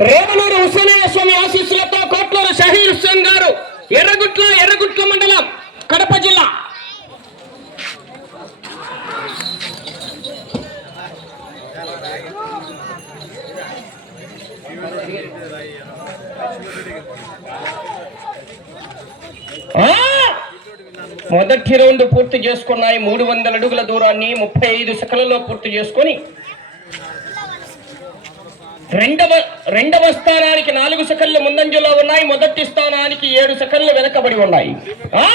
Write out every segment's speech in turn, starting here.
రేవలూరు హుసేనయ్య స్వామి ఆశీస్సులతో కోట్లూరు షహీర్ హుస్సేన్ గారు ఎర్రగుట్ల ఎర్రగుట్ల మండలం కడప జిల్లా ఆ! మొదటి రౌండ్ పూర్తి చేసుకున్నాయి. మూడు వందల అడుగుల దూరాన్ని ముప్పై ఐదు సెకలలో పూర్తి చేసుకొని రెండవ రెండవ స్థానానికి నాలుగు సెకండ్లు ముందంజలో ఉన్నాయి. మొదటి స్థానానికి ఏడు సెకండ్లు వెనకబడి ఉన్నాయి. ఆ!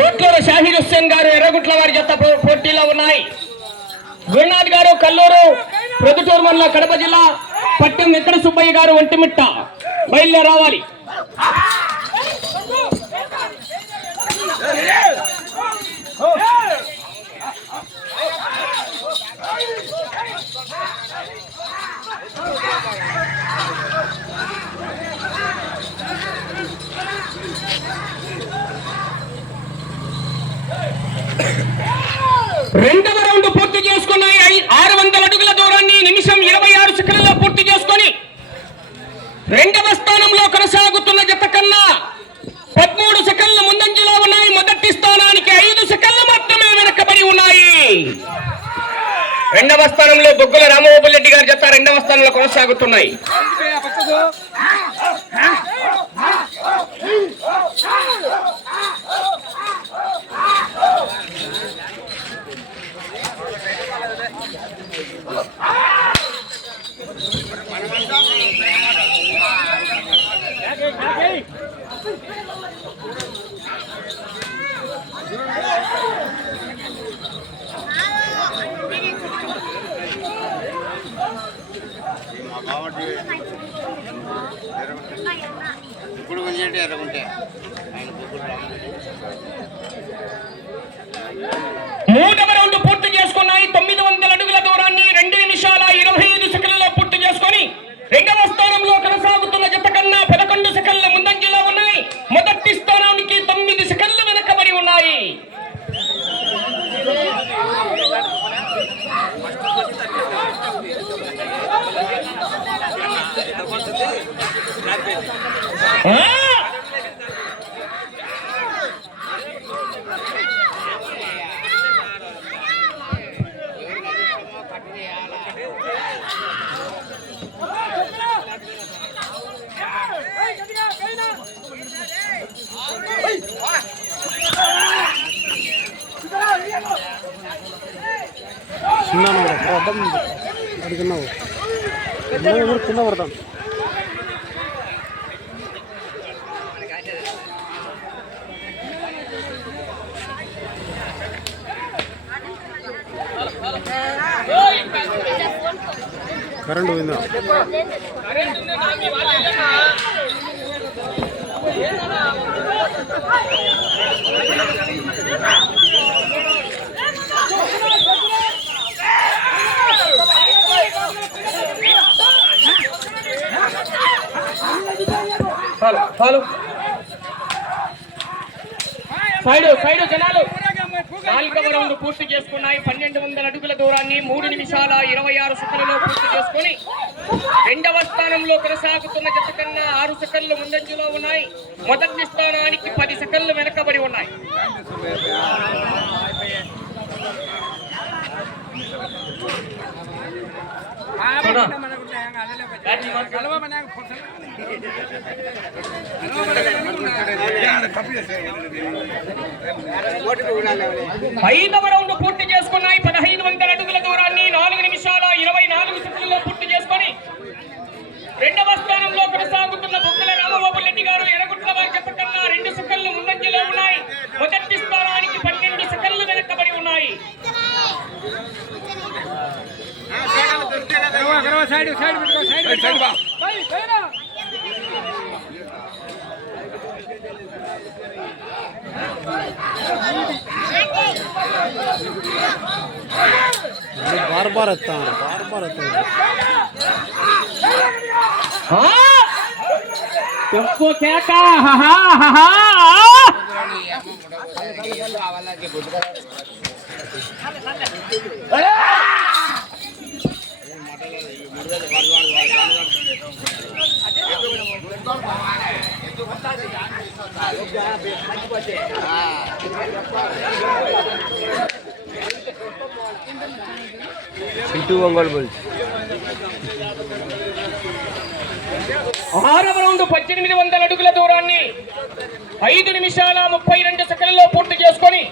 కోట్లూరు షాహీర్ హుస్సేన్ గారు ఎర్రగుట్ల వారి జత పో- పోటీలో ఉన్నాయి. గురునాథ్ గారు కల్లూరు ప్రొద్దుటూరు కడప జిల్లా పట్టం వెంకట సుబ్బయ్య గారు ఒంటిమిట్ట. బయలుదేరి రావాలి. రెండవ రౌండ్ పూర్తి చేసుకున్నాయి ఐ- ఆరు వందల అడుగుల దూరాన్ని నిమిషం ఇరవై ఆరు సెకండ్లలో పూర్తి చేసుకొని రెండవ స్థానంలో కొనసాగుతున్న జత కన్నా పదమూడు సెకండ్ల ముందంజలో ఉన్నాయి. మొదటి స్థానానికి ఐదు సెకండ్లు మాత్రమే వెనకబడి ఉన్నాయి. రెండవ స్థానంలో బొగ్గుల రామగోపాల్ రెడ్డి గారి జత రెండవ స్థానంలో కొనసాగుతున్నాయి. ఎర్రగుంటే ఆయన சின்ன வருதான் கரண்ட் போயிருந்தா ఫాలో. సైడ్ సైడ్ జనాలు. నాలుగవ రౌండ్ పూర్తి చేసుకున్నాయి. పన్నెండు వందల అడుగుల దూరాన్ని మూడు నిమిషాల ఇరవై ఆరు సెకండ్లలో పూర్తి చేసుకుని రెండవ స్థానంలో కొనసాగుతున్న జత కన్నా ఆరు సెకండ్లు ముందంజలో ఉన్నాయి. మొదటి స్థానానికి పది సెకండ్లు వెనకబడి ఉన్నాయి. ఐదవ రౌండ్ పూర్తి చేసుకున్నాయి. పదహైదు వందల అడుగుల దూరాన్ని నాలుగు నిమిషాల ఇరవై నాలుగు సెకండ్లో పూర్తి చేసుకొని రెండవ స్థానంలో కొనసాగుతున్న బొక్కల రామబాబు రెడ్డి గారు ఎరగుట్ల వారి జత రెండు సెకండ్లు ముందంజలో ఉన్నాయి. మొదటి స్థానానికి करवा करवा साइड साइड साइड साइड भाई भाई ना। बार बार आता बार बार आता हाँ? तुमको क्या कहा? हा हा हा हा। ఇటు ఒంగోలు బుల్స్. ఆరవ రౌండ్ పద్దెనిమిది వందల అడుగుల దూరాన్ని ఐదు నిమిషాల ముప్పై రెండు సెకండ్లలో పూర్తి చేసుకొని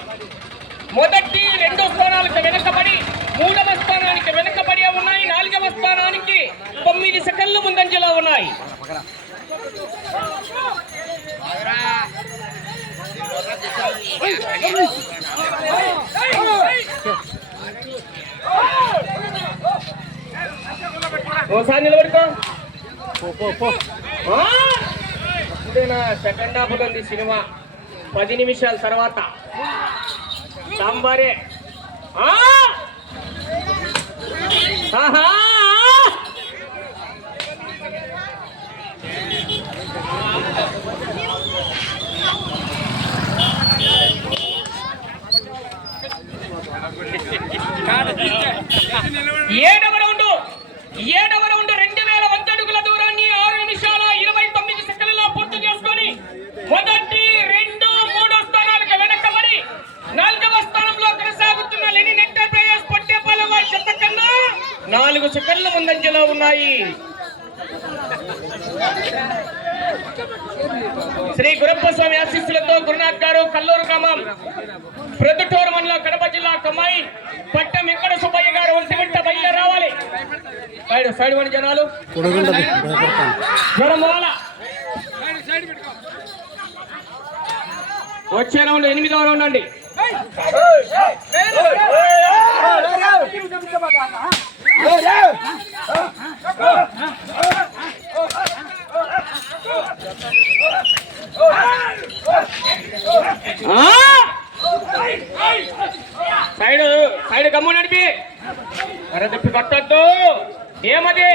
మొదటి రెండు స్థానాలకు వెనకబడి మూడవ స్థానానికి వెనకబడి ఉన్నాయి. నాలుగవ స్థానానికి తొమ్మిది సెకండ్లు ముందంజలో ఉన్నాయి. ఓసారి నిలబడుకో సెకండ్ హాఫ్ ఉంది సినిమా. పది నిమిషాల తర్వాత. సాంబారే. ఆహా! ఏడవ రౌండ్ ఏడవ రౌండ్ రెండు వేల వంద అడుగుల దూరాన్ని ఆరు నిమిషాల ఇరవై తొమ్మిది సెకండ్లలో పూర్తి చేసుకొని మొదటి రెండు మూడో స్థానాలకు వెనకబడి నాలుగవ స్థానంలో కొనసాగుతున్న లెనిన్ ఎంటర్ప్రైజెస్ పొట్టేపాలెం వారి చెత్త కన్నా నాలుగు సెకండ్ల ముందంజలో ఉన్నాయి శ్రీ గురప్ప స్వామి ఆశీస్సులతో గురునాథ్ గారు కల్లూరు గ్రామం ప్రొద్దుటూరు మండలం కడప జిల్లా కమ్మాయి పట్టం ఎక్కడ సుబ్బయ్య గారు ఒంటిమిట్ట బయలు రావాలి సైడ్ సైడ్ పడి జనాలు జ్వరం పోవాల వచ్చే రౌండ్ ఎనిమిదవ రౌండ్ అండి Hey! సైడ్ సైడ్ గమ్ము నడిపి అరే తిప్పి కొట్టద్దు ఏమది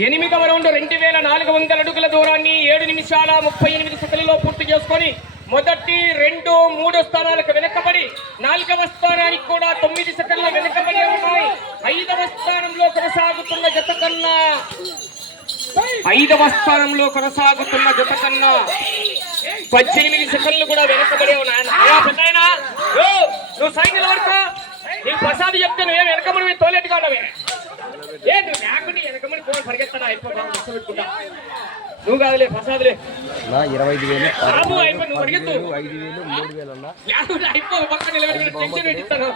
ఎనిమిదవ రౌండ్ రెండు వేల నాలుగు వందల అడుగుల దూరాన్ని ఏడు నిమిషాల ముప్పై ఎనిమిది సెకండ్లలో పూర్తి చేసుకొని మొదటి రెండు మూడు స్థానాలకు వెనకబడి నాలుగవ స్థానానికి కూడా తొమ్మిది సెకండ్ల వెనకబడి ఉన్నాయి. ఐదవ స్థానంలో కొనసాగుతున్న జత కన్నా. ఐదవ స్థానంలో కొనసాగుతున్న జత కన్నా పద్దెనిమిది సెకండ్లు కూడా వెనకబడే ఉన్నాయి. యో, నువ్వు సైకిల్ వరకు నీకు ప్రసాద్ చెప్తే నువ్వేం వెనకబడి తోలేట్టుగా ఉన్నావే ఏ నువ్వు లేకుండా వెనకబడి పోయి పరిగెత్తడా? అయిపోతావు నువ్వు కాదులే ప్రసాద్లే. నా ఇరవై ఐదు వేలు బాబు అయిపోయి నువ్వు పరిగెత్తు ఐదు వేలు మూడు వేలు అన్నా అయిపో టెన్షన్ పెట్టిస్తాను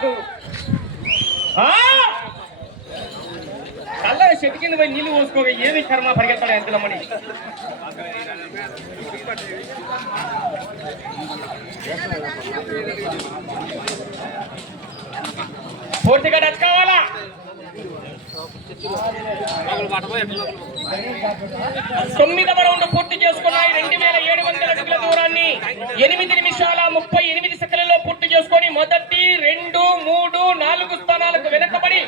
చెట్టు కింద పోయి నీళ్ళు పోసుకోగా ఏమి కర్మ పరిగెత్తాడు ఎంతలమ్మని పూర్తిగా టచ్ కావాలా? తొమ్మిదవ రౌండ్ పూర్తి చేసుకున్నాయి రెండు వేల ఏడు వందల అడుగుల దూరాన్ని ఎనిమిది నిమిషాల ముప్పై ఎనిమిది సెకండ్లలో పూర్తి చేసుకొని మొదటి రెండు మూడు నాలుగు స్థానాలకు వెనకబడి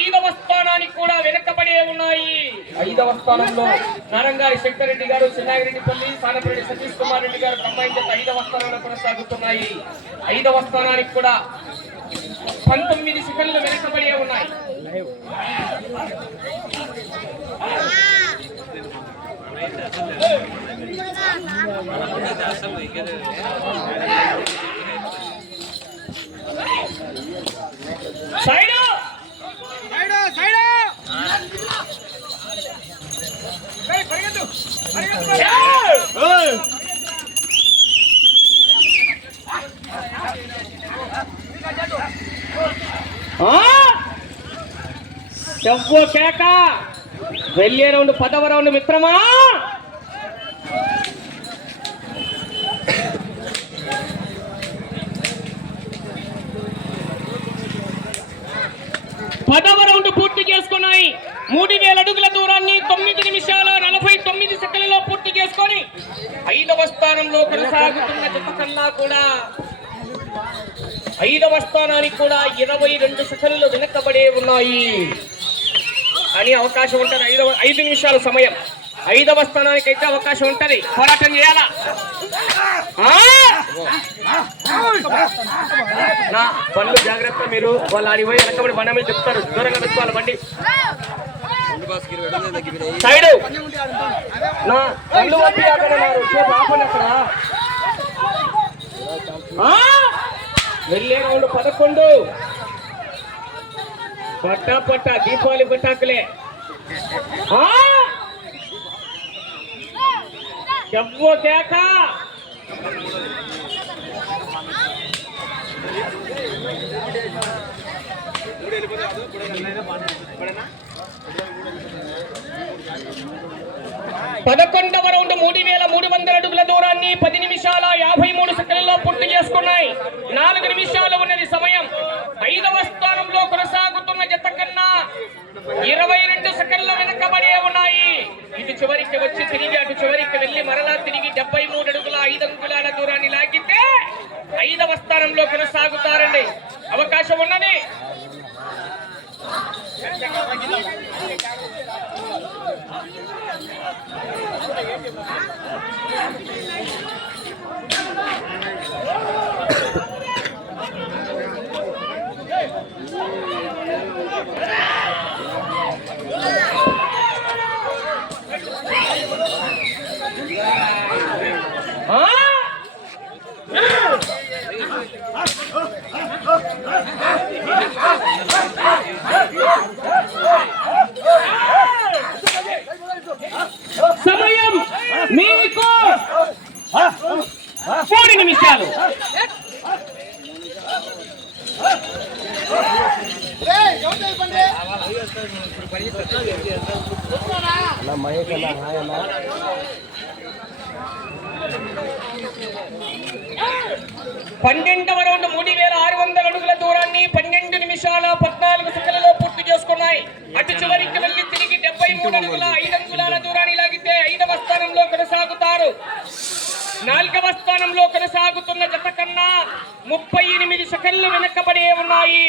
ఐదవ స్థానానికి కూడా వెనకబడే ఉన్నాయి. ఐదవ స్థానంలో నారంగారి శంకరెడ్డి గారు చిన్నాగిరెడ్డిపల్లి సానపరెడ్డి సతీష్ కుమార్ రెడ్డి గారు కంబైన్ చేత ఐదవ స్థానంలో కొనసాగుతున్నాయి. ఐదవ స్థానానికి కూడా పంతొమ్మిది సెకండ్లు వెనకబడే ఉన్నాయి. సైడ్ సైడ్ సైడ్ పరిగెత్తు! పరిగెత్తు! చెవ్వో కేక. వెళ్ళే రౌండ్ పదవ రౌండ్ మిత్రమా? పదవ రౌండ్ పూర్తి చేసుకున్నాయి. మూడు వేల అడుగుల దూరాన్ని తొమ్మిది నిమిషాల నలభై తొమ్మిది సెకండ్లలో పూర్తి చేసుకొని ఐదవ స్థానంలో కొనసాగుతున్న జత కన్నా కూడా ఐదవ స్థానానికి కూడా ఇరవై రెండు సెకండ్లు వెనకబడే ఉన్నాయి. అని అవకాశం ఉంటుంది. ఐదవ ఐదు నిమిషాల సమయం. ఐదవ స్థానానికి అయితే అవకాశం ఉంటుంది. పోరాటం చేయాలా? నా బండ్లు జాగ్రత్త మీరు. వాళ్ళు ఆడిపోయి వెనకబడి బండ మీద చెప్తారు. దూరంగా పెట్టుకోవాలి బండి. సైడు. నా బండ్లు వచ్చి అక్కడ ఆపండి అక్కడ. వెళ్ళే రౌండ్ పదకొండు. పట్టా పట్టా దీపావళి పట్టాకులే ఆ? చెప్పు కేక! పదకొండవ రౌండ్ మూడు వేల మూడు వందల అడుగుల దూరాన్ని పది నిమిషాల యాభై మూడు సెకండ్లలో పూర్తి చేసుకున్నాయి. నాలుగు నిమిషాలు ఉన్నది సమయం. ఐదవ స్థానంలో కొనసాగు ఇరవై రెండు సెకండ్ల వెనకబడే ఉన్నాయి. ఇటు చివరికి వచ్చి తిరిగి అటు చివరికి వెళ్ళి మరలా తిరిగి డెబ్బై మూడు అడుగుల ఐదు అంగుళాల దూరాన్ని లాగితే ఐదవ స్థానంలో కొనసాగుతారండి. అవకాశం ఉన్నది ఆ? సమయం మీకు మూడు నిమిషాలు అన్న మహేష్ అన్న హాయ్ అన్న పన్నెండవ రౌండ్ మూడు వేల ఆరు వందల అడుగుల దూరాన్ని పన్నెండు నిమిషాల పద్నాలుగు సెకండ్లలో పూర్తి చేసుకున్నాయి. అటు చివరికి వెళ్ళి తిరిగి డెబ్బై మూడు అడుగుల ఐదు అంగుళాల దూరాన్ని లాగితే ఐదవ స్థానంలో కొనసాగుతారు. నాలుగవ స్థానంలో కొనసాగుతున్న జత కన్నా ముప్పై ఎనిమిది సెకండ్లు వెనకబడే ఉన్నాయి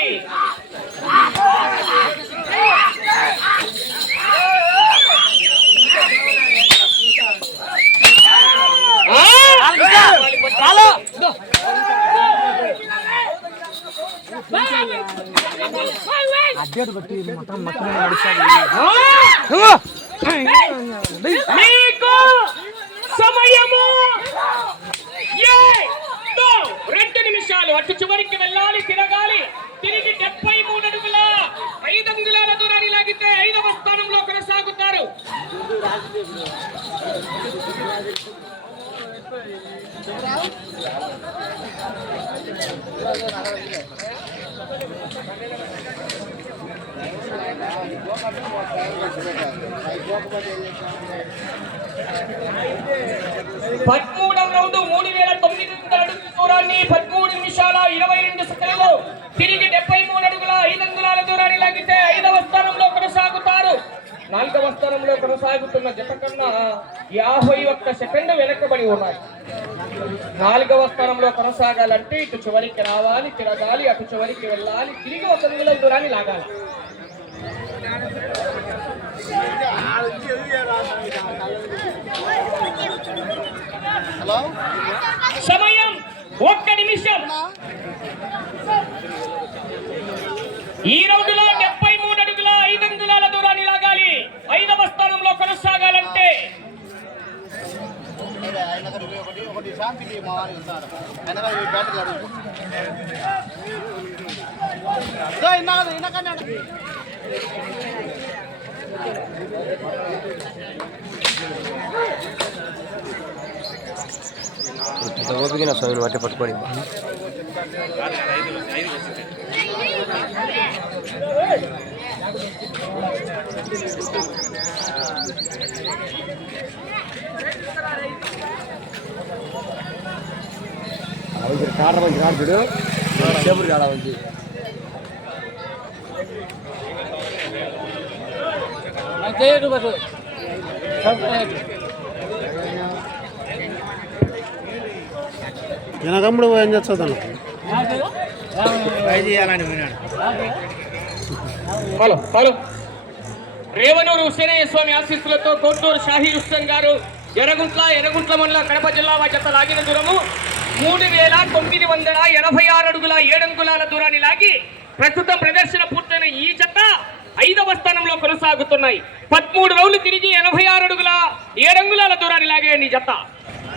అడ్డేట్ బట్టి మొత్తం మొత్తం నడుస్తాను మీకు సమయము ఏ- తో రెండు నిమిషాలు అటు చివరికి వెళ్ళాలి తిరగాలి తిరిగి డెబ్బై మూడు అడుగుల ఐదు అంగుళాల దూరాన్ని లాగితే ఐదవ స్థానంలో కొనసాగుతారు పదమూడవ రౌండ్ మూడు వేల తొమ్మిది వందల అడుగుల దూరాన్ని పదమూడు నిమిషాల ఇరవై రెండు సెకండ్లు. తిరిగి డెబ్బై మూడు అడుగుల ఐదు అంగుళాల దూరాన్ని లాగితే ఐదవ స్థానంలో కొనసాగుతారు. నాలుగవ స్థానంలో కొనసాగుతున్న జత కన్నా యాభై ఒక్క సెకండ్ వెనకబడి ఉన్నాయి. నాలుగవ స్థానంలో కొనసాగాలంటే ఇటు చివరికి రావాలి తిరగాలి అటు చివరికి వెళ్ళాలి తిరిగి ఒక నీళ్ళ దూరాన్ని లాగాలి. సమయం ఒక్క నిమిషం. ఈ రౌండ్ డెబ్బై మూడు అడుగుల ఐదు అంగుళాల దూరాన్ని లాగాలి. ఐదవ స్థానంలో కొనసాగాలంటే ఆయన ఓపికన స్వామిని బట్టి పట్టుకోండి. కాడ మంచి చూడు. సేపుడు కాడ మంచి వినకమ్ముడు ఏం చేస్తాను హలో రేవనూరు హుస్సేనయ్య స్వామి ఆశీస్సులతో కొట్టూరు షాహీ హుస్సేన్ గారు ఎరగుంట్ల ఎరగుంట్ల మండల కడప జిల్లా చెత్త లాగిన దూరము మూడు వేల తొమ్మిది వందల ఎనభై ఆరు అడుగుల ఏడంగుల దూరాన్ని లాగి ప్రస్తుతం ప్రదర్శన పూర్తయిన ఈ చెత్త ఐదవ స్థానంలో కొనసాగుతున్నాయి. పదమూడు రౌలు తిరిగి ఎనభై ఆరు అడుగుల ఏడంగుల దూరాన్ని లాగేయండి జత.